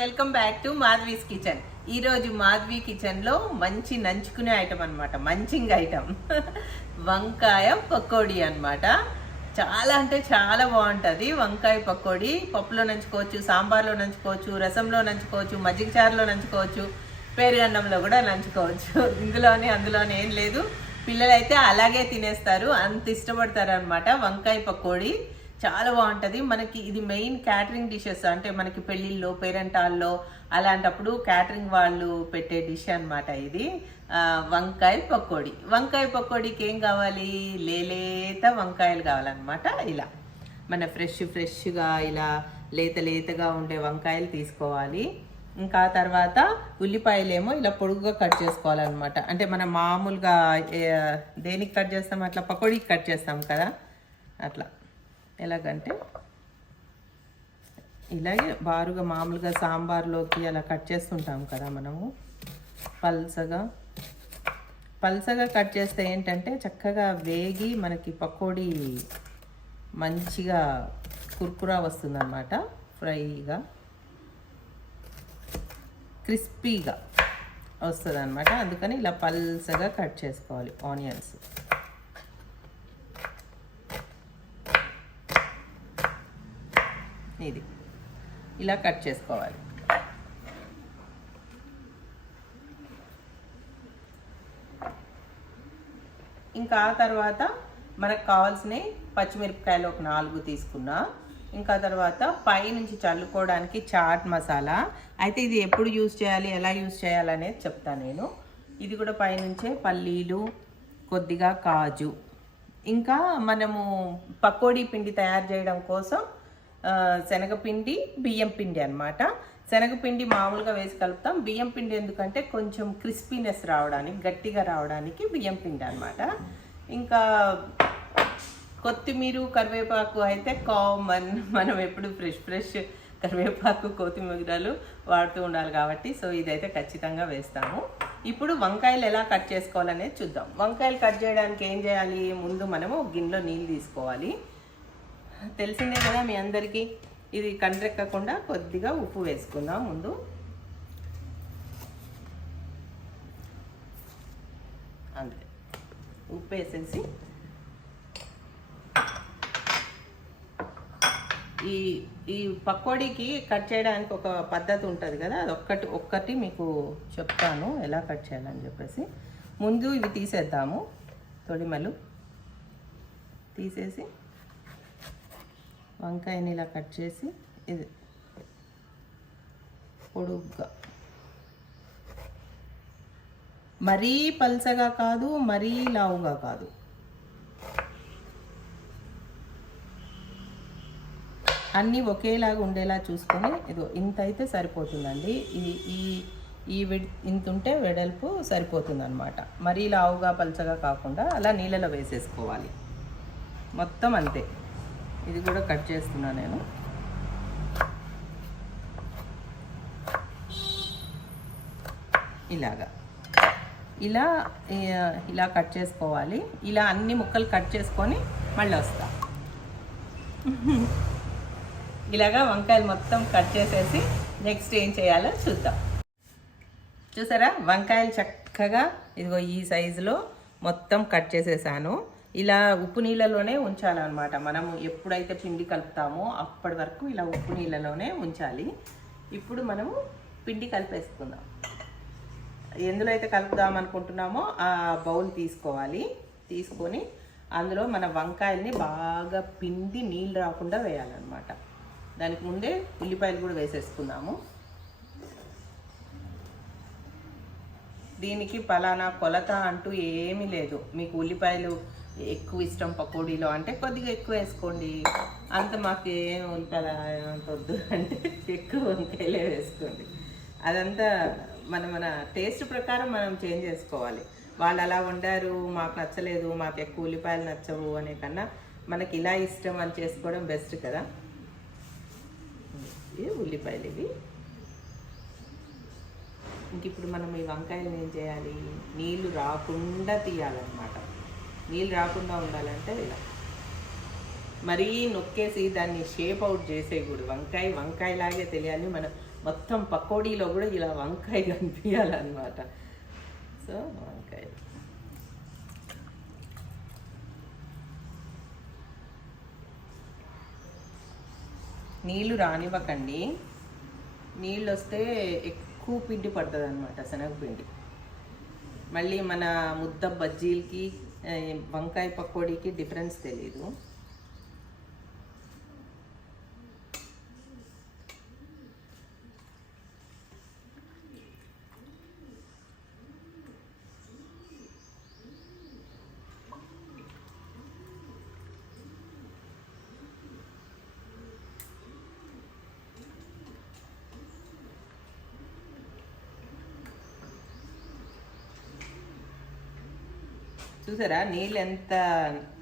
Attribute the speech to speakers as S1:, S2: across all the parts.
S1: Welcome back to Madhavi's kitchen. ఈరోజు మాధవి కిచెన్లో మంచి నంచుకునే ఐటమ్ అనమాట మంచింగ్ ఐటమ్. వంకాయ పకోడీ అనమాట చాలా అంటే చాలా బాగుంటుంది. వంకాయ పకోడీ పప్పులో నంచుకోవచ్చు సాంబార్లో నంచుకోవచ్చు రసంలో నంచుకోవచ్చు మజ్జిగ చారులో నంచుకోవచ్చు పెరుగన్నంలో కూడా నంచుకోవచ్చు. ఇందులోనే అందులోనే ఏం లేదు. పిల్లలైతే అలాగే తినేస్తారు. అంత ఇష్టపడతారు అనమాట వంకాయ పకోడీ. చాలా బాగుంటుంది. మనకి ఇది మెయిన్ క్యాటరింగ్ డిషెస్ అంటే మనకి పెళ్ళిళ్ళు పేరెంటాల్లో అలాంటప్పుడు క్యాటరింగ్ వాళ్ళు పెట్టే డిష్ అన్నమాట ఇది. వంకాయ పకోడీ. వంకాయ పకోడీకి ఏం కావాలి? లేలేత వంకాయలు కావాలన్నమాట ఇలా. మన ఫ్రెష్ ఫ్రెష్గా ఇలా లేత లేతగా ఉండే వంకాయలు తీసుకోవాలి. ఇంకా తర్వాత ఉల్లిపాయలేమో ఇలా పొడుగుగా కట్ చేసుకోవాలన్నమాట. అంటే మనం మామూలుగా దేనికి కట్ చేస్తాం? అట్లా పకోడీకి కట్ చేస్తాం కదా. అట్లా. ఎలాగంటే ఇలాగే బారుగా మామూలుగా సాంబార్లోకి అలా కట్ చేస్తుంటాం కదా మనము. పల్సగా. పల్సగా కట్ చేస్తే ఏంటంటే చక్కగా వేగి మనకి పకోడీ మంచిగా కుర్కురా వస్తుందన్నమాట ఫ్రైగా. క్రిస్పీగా వస్తుంది అనమాట అందుకని ఇలా పల్సగా కట్ చేసుకోవాలి ఆనియన్స్. ఇది. ఇలా కట్ చేసుకోవాలి. ఇంకా ఆ తర్వాత మనకు కావాల్సినవి పచ్చిమిరపకాయలు ఒక నాలుగు తీసుకున్నా. ఇంకా తర్వాత పై నుంచి చల్లుకోవడానికి చాట్ మసాలా. అయితే ఇది ఎప్పుడు యూజ్ చేయాలి ఎలా యూజ్ చేయాలి అనేది చెప్తాను నేను. ఇది కూడా పైనుంచే పల్లీలు కొద్దిగా కాజు. ఇంకా మనము పకోడీ పిండి తయారు చేయడం కోసం శనగపిండి బియ్యం పిండి అన్నమాట. శనగపిండి మామూలుగా వేసి కలుపుతాం. బియ్యం పిండి ఎందుకంటే కొంచెం క్రిస్పీనెస్ రావడానికి గట్టిగా రావడానికి బియ్యం పిండి అనమాట ఇంకా కొత్తిమీర కరివేపాకు అయితే కామన్. మనం ఎప్పుడు ఫ్రెష్ ఫ్రెష్ కరివేపాకు కొత్తిమీరలు వాడుతూ ఉండాలి కాబట్టి సో ఇదైతే ఖచ్చితంగా వేస్తాము. ఇప్పుడు వంకాయలు ఎలా కట్ చేసుకోవాలనేది చూద్దాం. వంకాయలు కట్ చేయడానికి ఏం చేయాలి? ముందు మనము గిన్నెలో నీళ్ళు తీసుకోవాలి. తెలిసిందే కదా మీ అందరికీ. ఇది కండ్రెక్కకుండా కొద్దిగా ఉప్పు వేసుకుందాం ముందు. అంతే. ఉప్పు వేసేసి ఈ ఈ పకోడీకి కట్ చేయడానికి ఒక పద్ధతి ఉంటుంది కదా అది ఒక్కటి ఒక్కటి మీకు చెప్తాను ఎలా కట్ చేయాలని చెప్పేసి. ముందు ఇవి తీసేద్దాము. తొడిమలు తీసేసి వంకాయని ఇలా కట్ చేసి ఇది పొడుగ్గా. మరీ పల్చగా కాదు మరీ లావుగా కాదు. అన్నీ ఒకేలాగా ఉండేలా చూసుకొని ఇదో ఇంత అయితే సరిపోతుందండి. ఈ ఈ ఈ వెడ్ ఇంత ఉంటే వెడల్పు సరిపోతుంది అనమాట మరీ లావుగా పల్చగా కాకుండా అలా నీళ్ళలో వేసేసుకోవాలి. మొత్తం అంతే. ఇది కూడా కట్ చేస్తున్నా నేను. ఇలాగా. ఇలా ఇలా కట్ చేసుకోవాలి. ఇలా అన్ని ముక్కలు కట్ చేసుకొని మళ్ళీ వస్తా. ఇలాగా వంకాయలు మొత్తం కట్ చేసేసి నెక్స్ట్ ఏం చేయాలో చూద్దాం. చూసారా? వంకాయలు చక్కగా ఇదిగో ఈ సైజులో మొత్తం కట్ చేసేసాను. ఇలా ఉప్పు నీళ్ళలోనే ఉంచాలన్నమాట. మనము ఎప్పుడైతే పిండి కలుపుతామో అప్పటి వరకు ఇలా ఉప్పు నీళ్ళలోనే ఉంచాలి. ఇప్పుడు మనము పిండి కలిపేసుకుందాం. ఎందులో అయితే కలుపుదాం అనుకుంటున్నామో ఆ బౌల్ తీసుకోవాలి. తీసుకొని అందులో మన వంకాయల్ని బాగా పిండి నీళ్ళు రాకుండా వేయాలన్నమాట. దానికి ముందే ఉల్లిపాయలు కూడా వేసేసుకుందాము. దీనికి పలానా కొలత అంటూ ఏమీ లేదు. మీకు ఉల్లిపాయలు ఎక్కువ ఇష్టం పకోడీలో. అంటే కొద్దిగా ఎక్కువ వేసుకోండి. అంత మాకు ఏం ఉల్లిపాయలు వద్దు అంటే ఎక్కువ వంకాయలే వేసుకోండి. అదంతా మన మన టేస్ట్ ప్రకారం మనం చేంజ్ చేసుకోవాలి. వాళ్ళు అలా వండారు మాకు నచ్చలేదు మాకు ఎక్కువ ఉల్లిపాయలు నచ్చవు అనే కన్నా మనకి ఇలా ఇష్టం అని చేసుకోవడం బెస్ట్ కదా. ఇవి ఉల్లిపాయలు ఇవి. ఇంక ఇప్పుడు మనం ఈ వంకాయలు ఏం చేయాలి? నీళ్ళు రాకుండా తీయాలన్నమాట. నీళ్ళు రాకుండా ఉండాలంటే ఇలా. మరీ నొక్కేసి దాన్ని షేప్ అవుట్ చేసేయకూడదు. వంకాయ వంకాయలాగే తెలియాలి. మనం మొత్తం పకోడీలో కూడా ఇలా వంకాయ కనిపించాలన్నమాట. సో వంకాయ. నీళ్ళు రానివ్వకండి. నీళ్ళు వస్తే ఎక్కువ పిండి పడుతుంది అనమాట శనగపిండి. మళ్ళీ మన ముద్ద బజ్జీలకి వంకాయ పకోడీకి డిఫరెన్స్ తెలీదు. చూసారా? నీళ్ళు ఎంత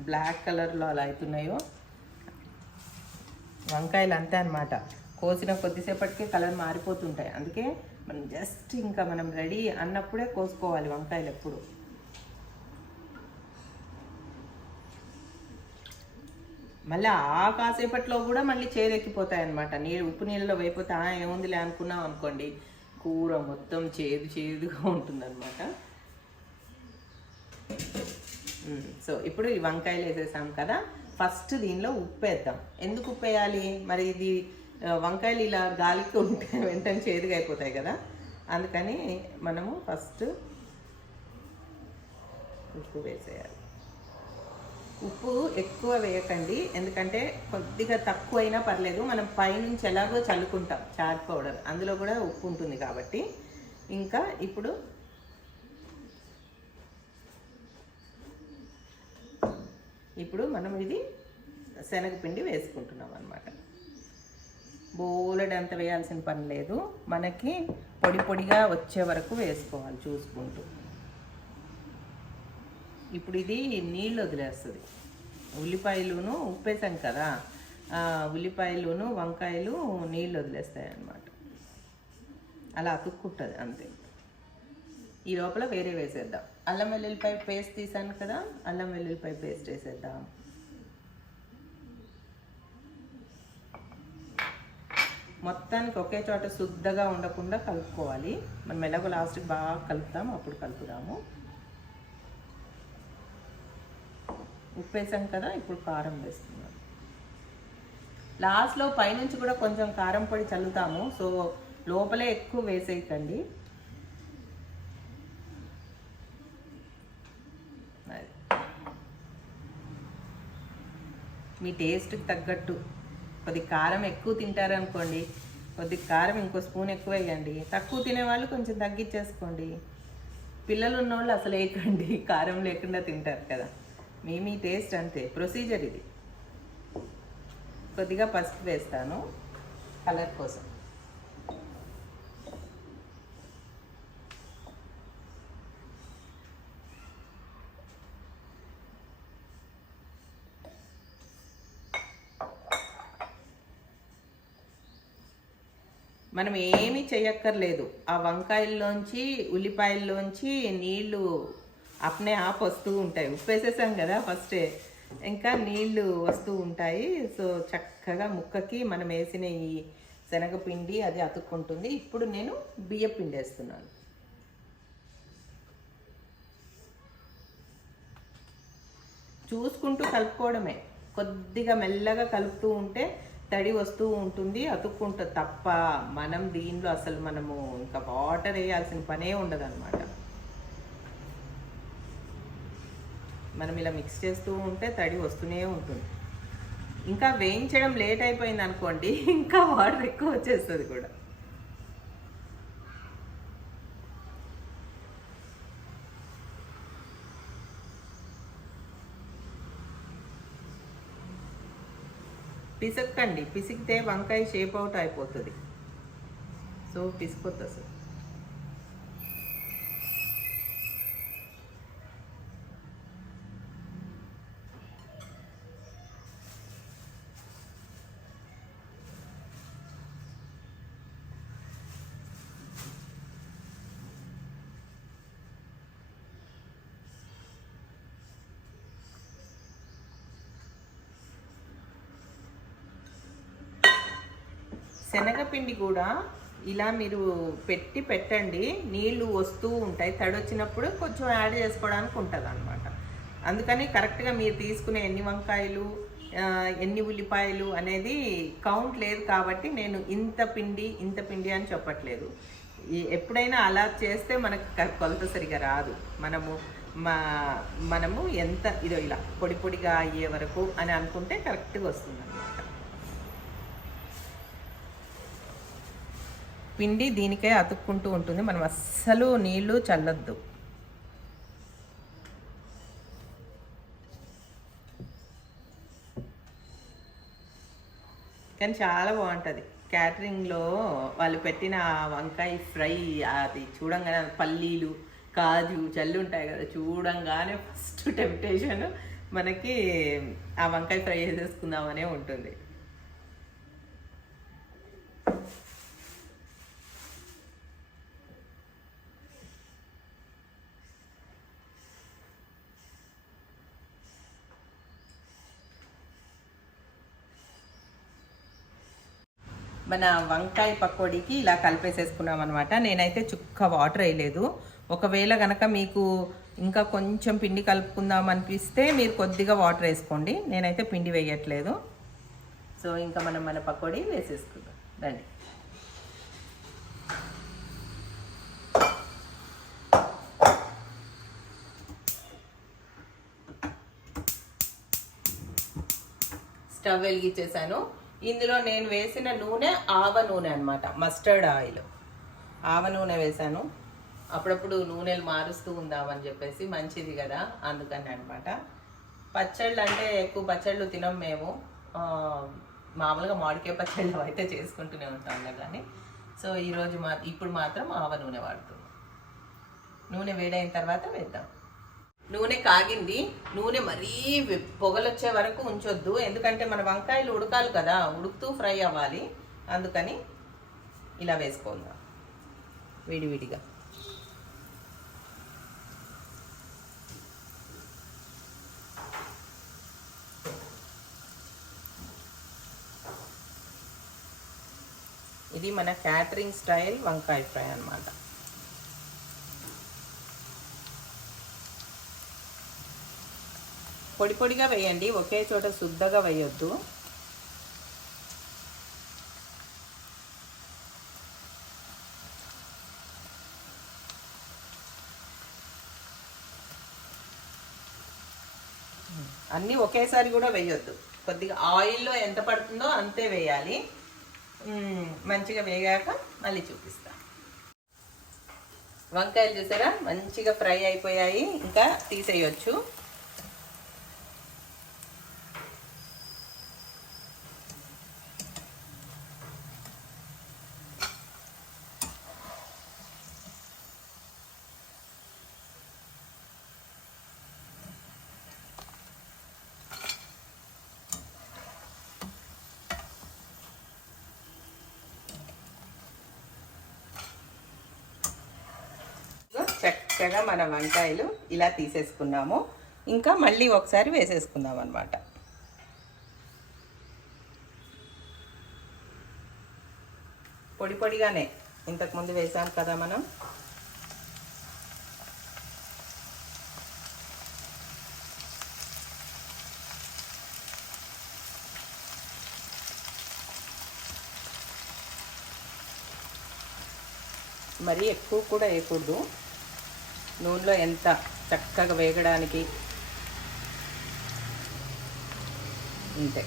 S1: బ్లాక్ కలర్లో అలా అవుతున్నాయో? వంకాయలు అంతే అనమాట కోసిన కొద్దిసేపటికే కలర్ మారిపోతుంటాయి. అందుకే మనం జస్ట్ ఇంకా మనం రెడీ అన్నప్పుడే కోసుకోవాలి వంకాయలు ఎప్పుడు. మళ్ళీ ఆ కాసేపట్లో కూడా మళ్ళీ చేదెక్కిపోతాయి అనమాట నీళ్ళు ఉప్పు నీళ్ళలో వేయిపోతే ఏముంది ఏముందిలే అనుకున్నాం అనుకోండి. కూర మొత్తం చేదు చేదుగా ఉంటుందన్నమాట. అనమాట సో ఇప్పుడు ఈ వంకాయలు వేసేసాం కదా ఫస్ట్ దీనిలో ఉప్పు వేద్దాం. ఎందుకు ఉప్పు వేయాలి? మరి ఇది వంకాయలు ఇలా గాలికి ఉంటే వెంటనే చేదుగా అయిపోతాయి కదా. అందుకని మనము ఫస్ట్ ఉప్పు వేసేయాలి. ఉప్పు ఎక్కువ వేయకండి. ఎందుకంటే కొద్దిగా తక్కువ అయినా పర్లేదు. మనం పైనుంచి ఎలాగో చల్లుకుంటాం చాట్ పౌడర్. అందులో కూడా ఉప్పు ఉంటుంది కాబట్టి. ఇంకా ఇప్పుడు ఇప్పుడు మనం ఇది శనగపిండి వేసుకుంటున్నాం అనమాట బోలెడంత వేయాల్సిన పని లేదు. మనకి పొడి పొడిగా వచ్చే వరకు వేసుకోవాలి చూసుకుంటూ. ఇప్పుడు ఇది నీళ్ళు వదిలేస్తుంది. ఉల్లిపాయలును ఉప్పేసాం కదా ఉల్లిపాయలును వంకాయలు నీళ్ళు వదిలేస్తాయి అన్నమాట అలా అతుక్కుంటుంది అంతే. ఈ లోపల వేరే వేసేద్దాం. అల్లం వెల్లుల్లిపాయ పేస్ట్ తీసాను కదా అల్లం వెల్లుల్లిపాయ పేస్ట్ వేసేద్దాం. మొత్తానికి ఒకే చోట శుద్ధగా ఉండకుండా కలుపుకోవాలి. మనం ఎలాగో లాస్ట్కి బాగా కలుపుతాము అప్పుడు కలుపుదాము. ఉప్పు వేసాం కదా ఇప్పుడు కారం వేస్తున్నాం. లాస్ట్లో పైనుంచి కూడా కొంచెం కారం పొడి చల్లుతాము. సో లోపలే ఎక్కువ వేసేయకండి. మీ టేస్ట్కి తగ్గట్టు. కొద్ది కారం ఎక్కువ తింటారనుకోండి కొద్ది కారం ఇంకో స్పూన్ ఎక్కువ వేయండి. తక్కువ తినేవాళ్ళు కొంచెం తగ్గించేసుకోండి పిల్లలు ఉన్నోళ్ళు అసలు వేయకండి కారం లేకుండా తింటారు కదా. మీ మీ టేస్ట్ అంతే ప్రొసీజర్ ఇది. కొద్దిగా పసుపు వేస్తాను కలర్ కోసం. మనం ఏమీ చేయక్కర్లేదు ఆ వంకాయల్లోంచి ఉల్లిపాయల్లోంచి నీళ్ళు అప్నే ఆప్ వస్తూ ఉంటాయి. ఉప్పు వేసేసాం కదా ఫస్టే. ఇంకా నీళ్ళు వస్తూ ఉంటాయి. సో చక్కగా ముక్కకి మనం వేసిన ఈ శనగపిండి అది అతుక్కుంటుంది. ఇప్పుడు నేను బియ్యపిండి వేస్తున్నాను. చూసుకుంటూ కలుపుకోవడమే. కొద్దిగా మెల్లగా కలుపుతూ ఉంటే తడి వస్తూ ఉంటుంది అతుక్కుంటుంది తప్ప మనం దీనిలో అసలు మనము ఇంకా వాటర్ వేయాల్సిన పనే ఉండదు మనం ఇలా మిక్స్ చేస్తూ ఉంటే తడి వస్తూనే ఉంటుంది. ఇంకా వేయించడం లేట్ అయిపోయింది అనుకోండి ఇంకా వాటర్ ఎక్కువ వచ్చేస్తుంది కూడా. పిసక్కండి. పిసికితే వంకాయ షేప్ అవుట్ అయిపోతుంది. సో పిసిపోతుంది అసలు. పిండి కూడా ఇలా మీరు పెట్టి పెట్టండి. నీళ్ళు వస్తూ ఉంటాయి. తడి వచ్చినప్పుడు కొంచెం యాడ్ చేసుకోవడానికి ఉంటుంది అనమాట అందుకని కరెక్ట్గా మీరు తీసుకునే ఎన్ని వంకాయలు ఎన్ని ఉల్లిపాయలు అనేది కౌంట్ లేదు కాబట్టి నేను ఇంత పిండి ఇంత పిండి అని చెప్పట్లేదు. ఎప్పుడైనా అలా చేస్తే మనకు కొలత సరిగా రాదు. మనము మా మనము ఎంత ఇదో ఇలా పొడి పొడిగా అయ్యే వరకు అని అనుకుంటే కరెక్ట్గా వస్తుంది పిండి దీనికే అతుక్కుంటూ ఉంటుంది. మనం అస్సలు నీళ్ళు చల్లొద్దు. కానీ చాలా బాగుంటుంది. క్యాటరింగ్లో వాళ్ళు పెట్టిన ఆ వంకాయ ఫ్రై అది చూడంగానే పల్లీలు కాజు చల్లు ఉంటాయి కదా చూడంగానే ఫస్ట్ టెంప్టేషన్ మనకి ఆ వంకాయ ఫ్రై చేసేసుకుందామనే ఉంటుంది. మన వంకాయ పకోడీకి ఇలా కలిపేసేసుకున్నాం అనమాట నేనైతే చుక్క వాటర్ వేయలేదు. ఒకవేళ కనుక మీకు ఇంకా కొంచెం పిండి కలుపుకుందాం అనిపిస్తే మీరు కొద్దిగా వాటర్ వేసుకోండి. నేనైతే పిండి వేయట్లేదు. సో ఇంకా మనం మన పకోడీ వేసేసుకుందాం. రండి. స్టవ్ వెలిగించేసాను ఇందులో నేను వేసిన నూనె ఆవ నూనె అనమాట మస్టర్డ్ ఆయిల్ ఆవ నూనె వేసాను అప్పుడప్పుడు నూనెలు మారుస్తూ ఉందామని చెప్పేసి మంచిది కదా అందుకని అనమాట పచ్చళ్ళు అంటే ఎక్కువ పచ్చళ్ళు తినం మేము. మామూలుగా మామిడికాయ పచ్చళ్ళు అయితే చేసుకుంటూనే ఉంటాం కానీ సో ఈరోజు మా ఇప్పుడు మాత్రం ఆవ నూనె వాడుతున్నాం. నూనె వేడైన తర్వాత వేద్దాం. నూనె కాగింది నూనె మరీ పొగలొచ్చే వరకు ఉంచొద్దు. ఎందుకంటే మన వంకాయలు ఉడకాలి కదా ఉడుకుతూ ఫ్రై అవ్వాలి. అందుకని ఇలా వేసుకుందాం విడివిడిగా. ఇది మన క్యాటరింగ్ స్టైల్ వంకాయ ఫ్రై అన్నమాట. పొడి పొడిగా వేయండి. ఒకే చోట శుద్ధగా వేయొద్దు. అన్నీ ఒకేసారి కూడా వేయొద్దు. కొద్దిగా ఆయిల్లో ఎంత పడుతుందో అంతే వేయాలి. మంచిగా వేగాక మళ్ళీ చూపిస్తా. వంకాయలు చూసారా? మంచిగా ఫ్రై అయిపోయాయి. ఇంకా తీసేయొచ్చు ఇదిగో చక్కగా మన వంకాయలు ఇలా తీసేసుకున్నాము. ఇంకా మళ్ళీ ఒకసారి వేసేసుకుందాం అనమాట పొడి పొడిగానే ఇంతకుముందు వేసాం కదా మనం. మరీ ఎక్కువ కూడా వేయకూడదు. నూనెలో ఎంత చక్కగా వేగడానికి? అంతే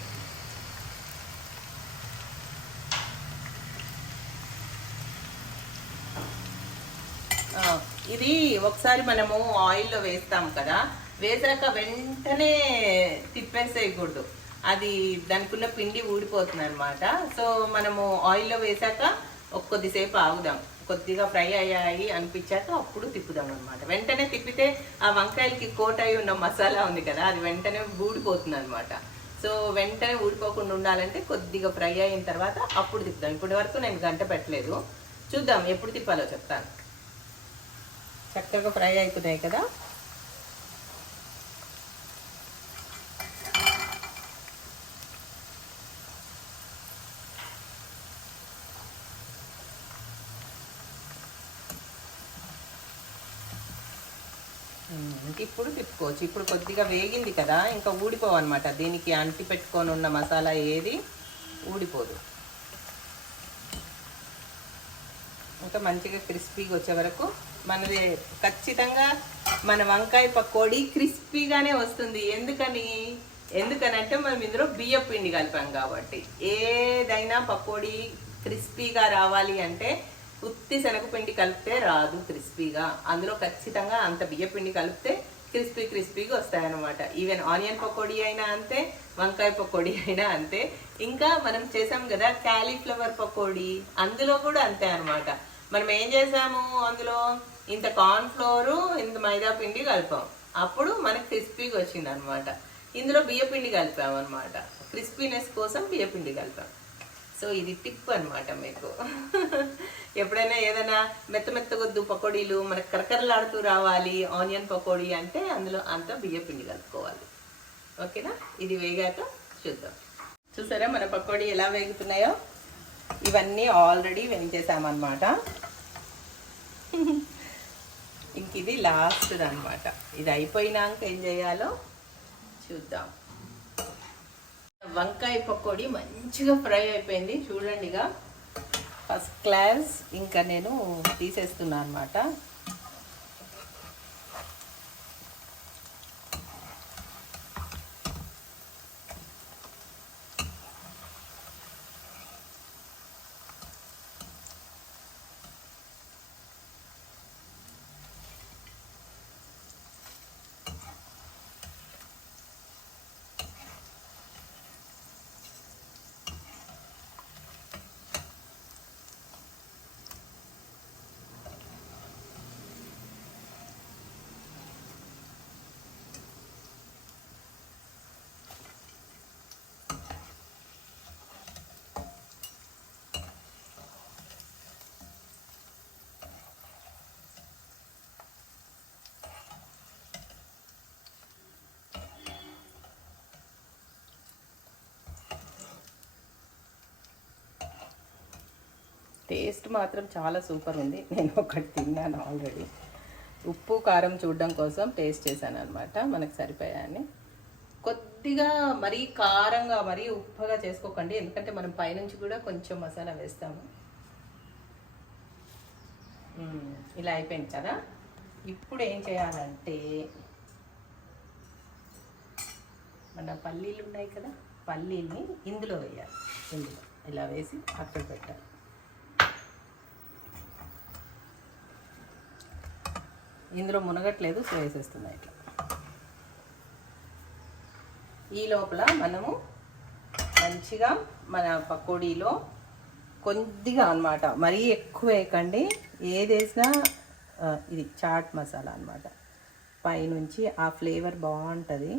S1: ఇది ఒకసారి మనము ఆయిల్లో వేస్తాం కదా. వేసాక వెంటనే తిప్పేసేయకూడదు. అది దానికున్న పిండి ఊడిపోతుంది అనమాట సో మనము ఆయిల్లో వేసాక ఒక కొద్దిసేపు ఆగుదాం. కొద్దిగా ఫ్రై అయ్యాయి అనిపించాక అప్పుడు తిప్పుదాం అనమాట వెంటనే తిప్పితే ఆ వంకాయలకి కోట్ అయి ఉన్న మసాలా ఉంది కదా అది వెంటనే ఊడిపోతుంది అనమాట సో వెంటనే ఊడిపోకుండా ఉండాలంటే కొద్దిగా ఫ్రై అయిన తర్వాత అప్పుడు తిప్పుదాం. ఇప్పటి వరకు నేను గంట పెట్టలేదు. చూద్దాం ఎప్పుడు తిప్పాలో చెప్తాను. చక్కగా ఫ్రై అవుతున్నాయి కదా ఇంక ఇప్పుడు తిప్పుకోవచ్చు. ఇప్పుడు కొద్దిగా వేగింది కదా ఇంకా ఊడిపోవన్నమాట. దీనికి అంటి పెట్టుకొని ఉన్న మసాలా ఏది ఊడిపోదు. ఇంకా మంచిగా క్రిస్పీగా వచ్చే వరకు మనది ఖచ్చితంగా మన వంకాయ పకోడీ క్రిస్పీగానే వస్తుంది. ఎందుకని? ఎందుకనంటే మనం ఇందులో బియ్యం పిండి కలిపాం కాబట్టి. ఏదైనా పకోడీ క్రిస్పీగా రావాలి అంటే ఉత్తి శనగపిండి కలిపితే రాదు క్రిస్పీగా. అందులో ఖచ్చితంగా అంత బియ్య పిండి కలిపితే క్రిస్పీ క్రిస్పీగా వస్తాయన్నమాట. ఈవెన్ ఆనియన్ పకోడీ అయినా అంతే వంకాయ పకోడీ అయినా అంతే. ఇంకా మనం చేసాం కదా క్యాలీఫ్లవర్ పకోడీ అందులో కూడా అంతే అనమాట మనం ఏం చేసాము అందులో? ఇంత కార్న్ ఫ్లోరు ఇంత మైదా పిండి కలిపాం. అప్పుడు మనకి క్రిస్పీగా వచ్చింది అనమాట ఇందులో బియ్యపిండి కలిపాం అనమాట క్రిస్పీనెస్ కోసం బియ్యపిండి కలిపాం. సో ఇది టిప్ అనమాట మీకు. ఎప్పుడైనా ఏదైనా మెత్త మెత్తగొద్దు పకోడీలు మనకు కరకరలాడుతూ రావాలి ఆనియన్ పకోడీ అంటే అందులో అంత బియ్య పిండి కలుపుకోవాలి. ఓకేనా? ఇది వేగాక చూద్దాం. చూసారా మన పకోడీ ఎలా వేగుతున్నాయో? ఇవన్నీ ఆల్రెడీ వేయించేసామన్నమాట. ఇంక ఇది లాస్ట్ అనమాట ఇది అయిపోయినాక ఏం చేయాలో చూద్దాం. వంకాయ పకోడీ మంచిగా ఫ్రై అయిపోయింది. చూడండిగా. ఫస్ట్ క్లాస్ ఇంకా నేను తీసేస్తున్నాను అనమాట టేస్ట్ మాత్రం చాలా సూపర్ ఉంది. నేను ఒకటి తిన్నాను ఆల్రెడీ. ఉప్పు కారం చూడడం కోసం టేస్ట్ చేశాను అనమాట మనకు సరిపోయాయని కొద్దిగా మరీ కారంగా మరీ ఉప్పగా చేసుకోకండి. ఎందుకంటే మనం పైనుంచి కూడా కొంచెం మసాలా వేస్తాము. ఇలా అయిపోయింది కదా? ఇప్పుడు ఏం చేయాలంటే మన పల్లీలు ఉన్నాయి కదా? పల్లీల్ని ఇందులో వేయాలి. ఇందులో. ఇలా వేసి అక్కడ పెట్టాలి. ఇందులో మునగట్లేదు సో వేసేస్తున్నాయి ఇట్లా. ఈ లోపల మనము మంచిగా మన పకోడీలో కొద్దిగా అన్నమాట మరీ ఎక్కువ వేయకండి. ఏది వేసినా ఇది చాట్ మసాలా అన్నమాట. పైనుంచి ఆ ఫ్లేవర్ బాగుంటుంది.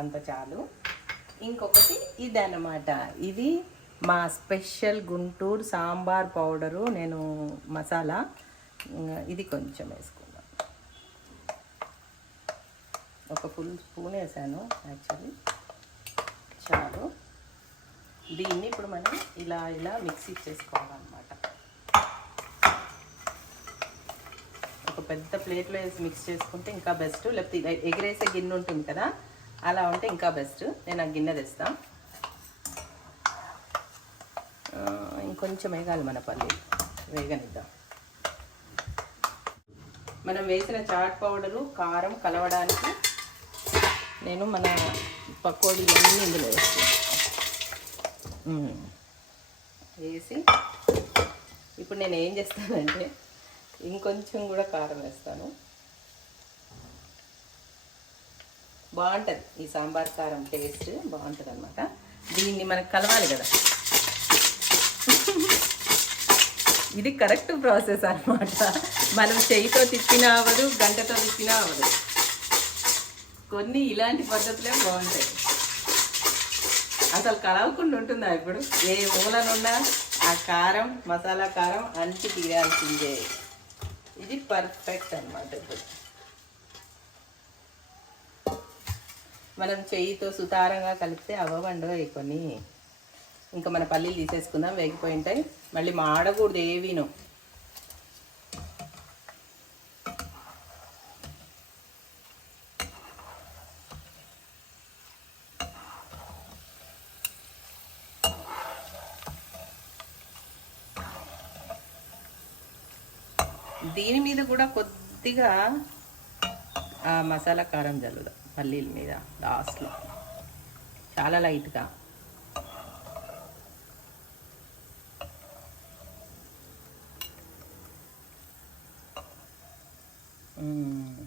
S1: అంత చాలు. ఇంకొకటి ఇది అన్నమాట ఇది మా స్పెషల్ గుంటూరు సాంబార్ పౌడరు నేను మసాలా ఇది కొంచెం వేసుకుందాం. ఒక ఫుల్ స్పూన్ వేసాను యాక్చువల్లీ. చాలు. దీన్ని ఇప్పుడు మనం ఇలా ఇలా మిక్సీ చేసుకోవాలన్నమాట. ఒక పెద్ద ప్లేట్లో వేసి మిక్స్ చేసుకుంటే ఇంకా బెస్ట్. లేకపోతే ఎగిరేసే గిన్నె ఉంటుంది కదా అలా ఉంటే ఇంకా బెస్ట్. నేను ఆ గిన్నె తెస్తాను ఇంకొంచెం వేగాలి మన పల్లి. వేగనిద్దాం. మనం వేసిన చాట్ పౌడరు కారం కలవడానికి నేను మన పకోడీలన్నీ ఇందులో వేస్తాను వేసి ఇప్పుడు నేను ఏం చేస్తానంటే ఇంకొంచెం కూడా కారం వేస్తాను. బాగుంటుంది. ఈ సాంబార్ కారం టేస్ట్ బాగుంటుంది అనమాట దీన్ని మనకు కలవాలి కదా. ఇది కరెక్ట్ ప్రాసెస్ అనమాట మనం చేయితో తిప్పినా అవ్వదు గంటతో తిప్పినా అవ్వదు. కొన్ని ఇలాంటి పద్ధతులే బాగుంటాయి. అసలు కలవకుండా ఉంటుందా ఇప్పుడు? ఏ మూలనున్నా ఆ కారం మసాలా కారం అంటి తీరాల్సిందే. ఇది పర్ఫెక్ట్ అన్నమాట ఇప్పుడు. మనం చెయ్యితో సుతారంగా కలిపితే అవ్వవండో కొన్ని. ఇంకా మన పల్లీలు తీసేసుకుందాం వేగిపోయి ఉంటాయి. మళ్ళీ మాడకూడదు ఏవిను దీని మీద కూడా కొద్దిగా ఆ, మసాలా కారం జల్లుదాం పల్లీల మీద లాస్ట్లో. చాలా లైట్గా మ్మ్.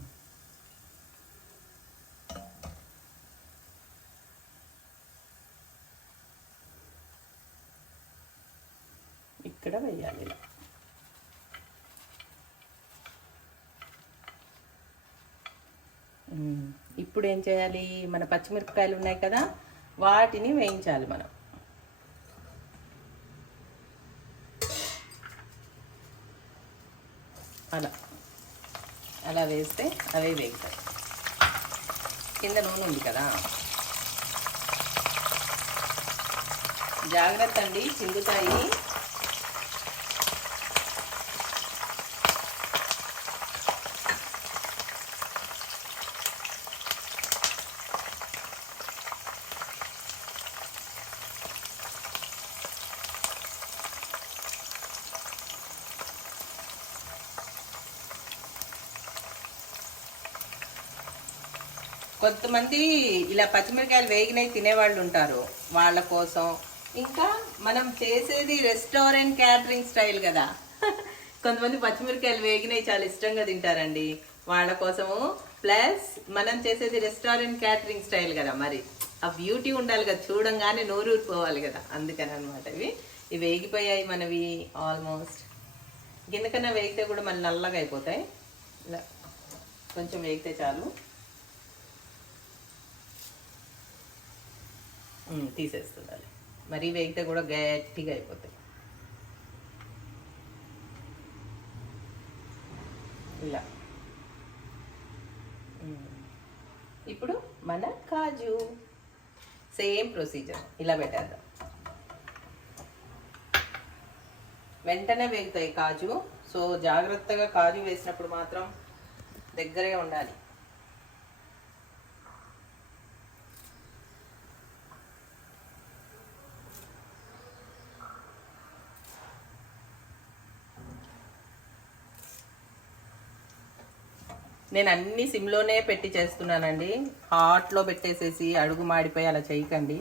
S1: ఇక్కడ వేయాలి ఇలా. ఇప్పుడు ఏం చేయాలి? మన పచ్చిమిరపకాయలు ఉన్నాయి కదా వాటిని వేయించాలి మనం. అలా. అలా వేస్తే అవే వేగుతాయి. కింద నూనె ఉంది కదా. జాగ్రత్త అండి చిందుతాయి. కొంతమంది ఇలా పచ్చిమిరకాయలు వేగినవి తినేవాళ్ళు ఉంటారు. వాళ్ళ కోసం. ఇంకా మనం చేసేది రెస్టారెంట్ క్యాటరింగ్ స్టైల్ కదా. కొంతమంది పచ్చిమిరకాయలు వేగినవి చాలా ఇష్టంగా తింటారండి. వాళ్ళ కోసము. ప్లస్ మనం చేసేది రెస్టారెంట్ క్యాటరింగ్ స్టైల్ కదా మరి. ఆ బ్యూటీ ఉండాలి కదా. చూడంగానే నోరు ఊరిపోవాలి కదా. అందుకని అనమాట ఇవి. ఇవి వేగిపోయాయి మనవి ఆల్మోస్ట్. గిన్నెకన్నా వేగితే కూడా మన నల్లగా అయిపోతాయి. ఇలా కొంచెం వేగితే చాలు. తీసేస్తుండాలి మరీ వేగితే కూడా గట్టిగా అయిపోతాయి. ఇలా. ఇప్పుడు మన కాజు. సేమ్ ప్రొసీజర్ ఇలా పెట్టేద్దాం. వెంటనే వేగుతాయి కాజు. సో జాగ్రత్తగా కాజు వేసినప్పుడు మాత్రం దగ్గరే ఉండాలి. నేను అన్ని సిమ్లోనే పెట్టి చేస్తున్నానండి. హాట్లో పెట్టేసేసి అడుగు మాడిపోయి అలా చేయకండి.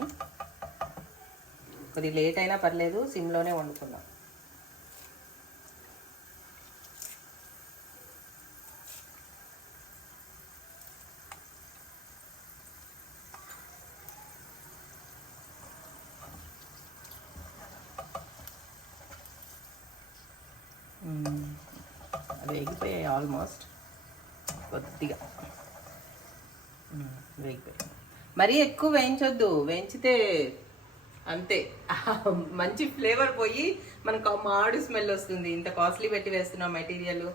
S1: కొద్ది లేట్ అయినా పర్లేదు సిమ్లోనే వండుకుందాం. వేగిపోయాయి ఆల్మోస్ట్ కొద్దిగా. మ్మ్, మరీ ఎక్కువ వేయించొద్దు. వేయించితే అంతే. మంచి ఫ్లేవర్ పోయి మనకు మాడు స్మెల్ వస్తుంది. ఇంత కాస్ట్లీ పెట్టి వేస్తున్నాం మెటీరియల్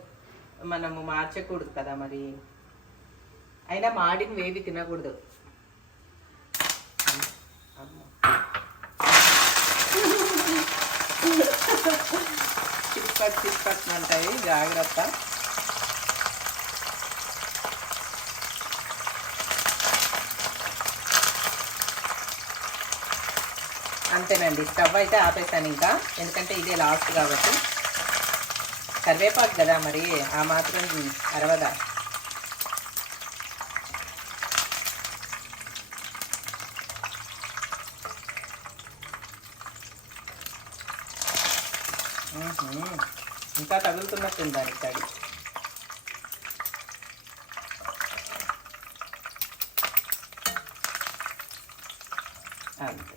S1: మనము మార్చకూడదు కదా మరి. అయినా మాడిని వేవి తినకూడదు. అమ్మో. చిట్పట్ చిట్పట్ అంటాయి. జాగ్రత్త. అంతేనండి. స్టవ్ అయితే ఆపేసాను ఇంకా. ఎందుకంటే ఇదే లాస్ట్ కాబట్టి. కరివేపాకు కదా మరి ఆ మాత్రం అరవదా? ఇంకా తగులుతున్నట్టుంది దానికి తడి అంతే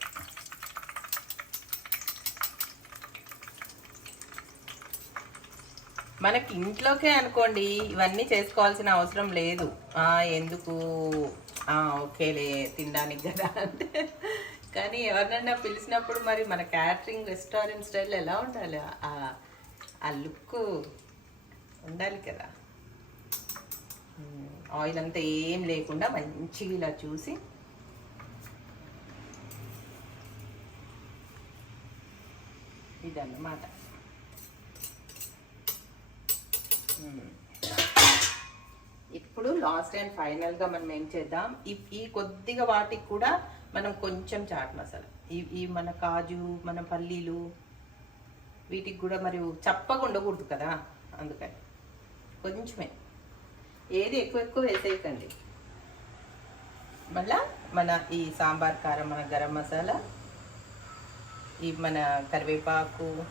S1: మనకి ఇంట్లోకే అనుకోండి ఇవన్నీ చేసుకోవాల్సిన అవసరం లేదు. ఎందుకు? ఓకేలే తినడానికి కదా అంటే. కానీ ఎవరినైనా పిలిచినప్పుడు మరి మన క్యాటరింగ్ రెస్టారెంట్ స్టైల్ ఎలా ఉండాలి? ఆ ఆ లుక్ ఉండాలి కదా. ఆయిల్ అంతా ఏం లేకుండా మంచిగా ఇలా చూసి. ఇదన్నమాట. ఇప్పుడు లాస్ట్ అండ్ ఫైనల్గా మనం ఏం చేద్దాం? ఈ కొద్దిగా వాటికి కూడా మనం కొంచెం చాట్ మసాలా. ఈ ఈ మన కాజు మన పల్లీలు వీటికి కూడా మరి చప్పగా ఉండకూడదు కదా? అందుకని. కొంచెమే. ఏది ఎక్కువ ఎక్కువ వేసేయకండి. మళ్ళా మన ఈ సాంబార్ కారం మన గరం మసాలా ఈ మన కరివేపాకు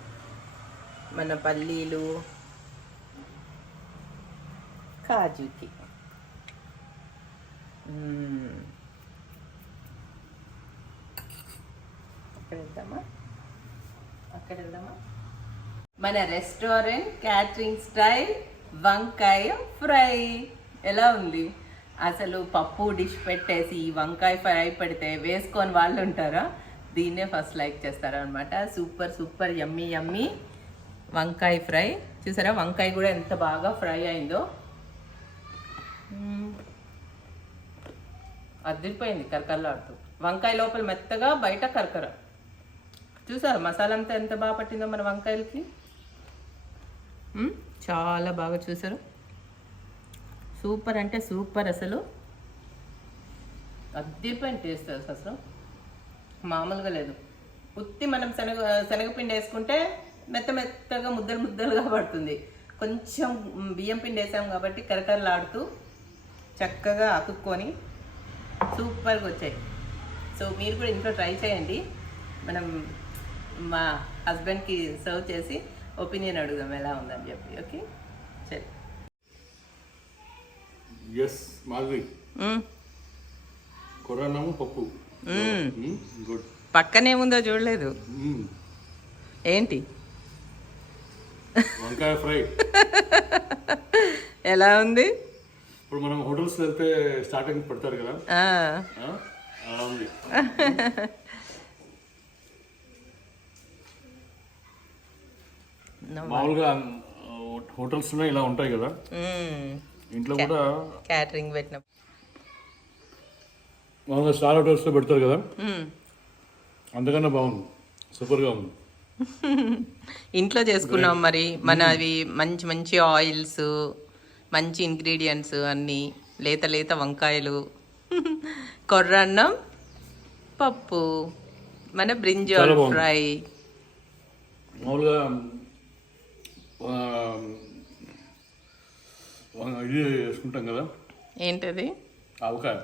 S1: మన పల్లీలు కాజుకి అక్కడ వెళ్దామా అక్కడ వెళ్దామా మన రెస్టారెంట్ క్యాటరింగ్ స్టైల్ వంకాయ ఫ్రై. ఎలా ఉంది? అసలు పప్పు డిష్ పెట్టేసి ఈ వంకాయ ఫ్రై పెడితే వేసుకొని వాళ్ళు ఉంటారా? దీన్నే ఫస్ట్ లైక్ చేస్తారనమాట సూపర్ సూపర్ యమ్మీ యమ్మీ వంకాయ ఫ్రై. చూసారా? వంకాయ కూడా ఎంత బాగా ఫ్రై అయిందో. అదిరిపోయింది కరకరలాడుతూ. వంకాయ లోపల మెత్తగా బయట కరకర. చూసారు మసాలా అంతా ఎంత బాగా పట్టిందో మన వంకాయలకి? చాలా బాగా చూసారు. సూపర్ అంటే సూపర్ అసలు. అద్దరిపోయిన టేస్ట్ అసలు. మామూలుగా లేదు. ఉత్తి మనం శనగ శనగపిండి వేసుకుంటే మెత్త మెత్తగా ముద్దలు ముద్దలుగా పడుతుంది. కొంచెం బియ్యం పిండి వేసాం కాబట్టి కరకరలాడుతూ చక్కగా అతుక్కొని సూపర్గా వచ్చాయి. సో మీరు కూడా ఇంట్లో ట్రై చేయండి. మనం మా హస్బెండ్కి సర్వ్ చేసి ఒపీనియన్ అడుగుదాం ఎలా ఉందని చెప్పి ఓకే? సరే.
S2: ఎస్ మాధవి. కొరన్నము పప్పు. గుడ్.
S1: పక్కనేముందో చూడలేదు. ఏంటి?
S2: వంకాయ ఫ్రై.
S1: ఎలా ఉంది?
S2: ఇప్పుడు మనం హోటల్స్ వెళ్తే స్టార్టింగ్ పెడతారు కదా? అలా ఉంది. మామూలుగా హోటల్స్ ఇలా ఉంటాయి కదా. ఇంట్లో కూడా
S1: క్యాటరింగ్ పెట్టిన
S2: మామూలుగా స్టార్ హోటల్స్లో పెడతారు కదా?
S1: మ్మ్.
S2: అందుకన్నా బాగుంది. సూపర్గా ఉంది.
S1: ఇంట్లో చేసుకున్నాం మరి. మనవి మంచి మంచి ఆయిల్స్ మంచి ఇంగ్రీడియంట్స్ అన్నీ లేత లేత వంకాయలు కొర్రన్నం పప్పు మన బ్రింజాల్. ఫ్రై
S2: మామూలుగా ఆ, ఇది వేసుకుంటాం కదా?
S1: ఏంటది?
S2: ఆవకాయ.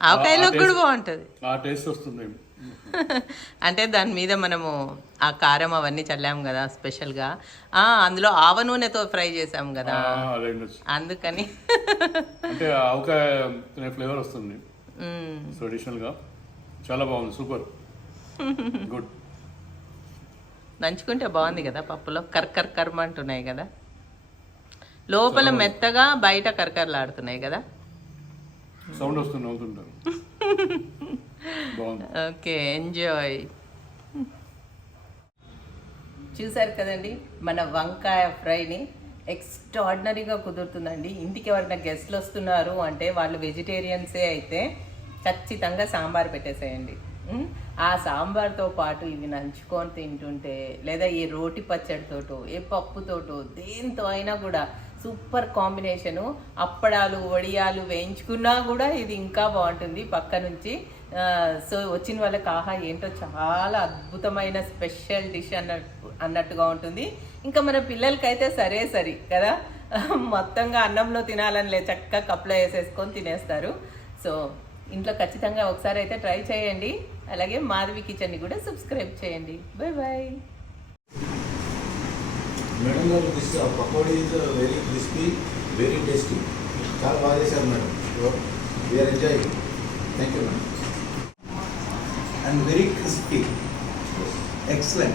S1: ఆవకాయలో కూడా బాగుంటుంది.
S2: ఆ టేస్ట్ వస్తుంది.
S1: అంటే దాని మీద మనము ఆ కారం అవన్నీ చల్లాం కదా స్పెషల్గా. ఆ, అందులో ఆవ నూనెతో ఫ్రై చేసాం కదా. అందుకని.
S2: అంటే ఆవకాయ తినే ఫ్లేవర్ వస్తుంది. ట్రెడిషనల్గా చాలా బాగుంది సూపర్. గుడ్.
S1: నంచుకుంటే బాగుంది కదా పప్పులో. కర్కర్ కర్మ అంటున్నాయి కదా. లోపల మెత్తగా బయట కరకరలాడుతున్నాయి కదా.
S2: సౌండ్ వస్తుంది అవుతుంటారు
S1: ఓకే ఎంజాయ్ చూసారు కదండి మన వంకాయ ఫ్రైని ఎక్స్ట్రాడినరీగా కుదురుతుందండి. ఇంటికి ఎవరైనా గెస్ట్లు వస్తున్నారు అంటే వాళ్ళు వెజిటేరియన్సే అయితే ఖచ్చితంగా సాంబార్ పెట్టేసేయండి. ఆ సాంబార్తో పాటు ఇవి నంచుకొని తింటుంటే లేదా ఏ రోటి పచ్చడితోటో ఏ పప్పుతోటో దేంతో అయినా కూడా సూపర్ కాంబినేషను అప్పడాలు వడియాలు వేయించుకున్నా కూడా ఇది ఇంకా బాగుంటుంది. పక్క నుంచి సో వచ్చిన వాళ్ళకి ఆహా ఏంటో చాలా అద్భుతమైన స్పెషల్ డిష్ అన్నట్టు అన్నట్టుగా ఉంటుంది. ఇంకా మన పిల్లలకైతే సరే సరి కదా? మొత్తంగా అన్నంలో తినాలని లే చక్కగా కప్లో వేసేసుకొని తినేస్తారు. సో ఇంట్లో ఖచ్చితంగా ఒకసారి అయితే ట్రై చేయండి. అలాగే మాధవి కిచెన్ని కూడా సబ్స్క్రైబ్ చేయండి. బై బాయ్
S3: మేడం గారు this uh, pakodi is very crispy very tasty చాలా బాగా చేశారు madam. We are enjoy thank you madam
S4: and very crispy. Excellent.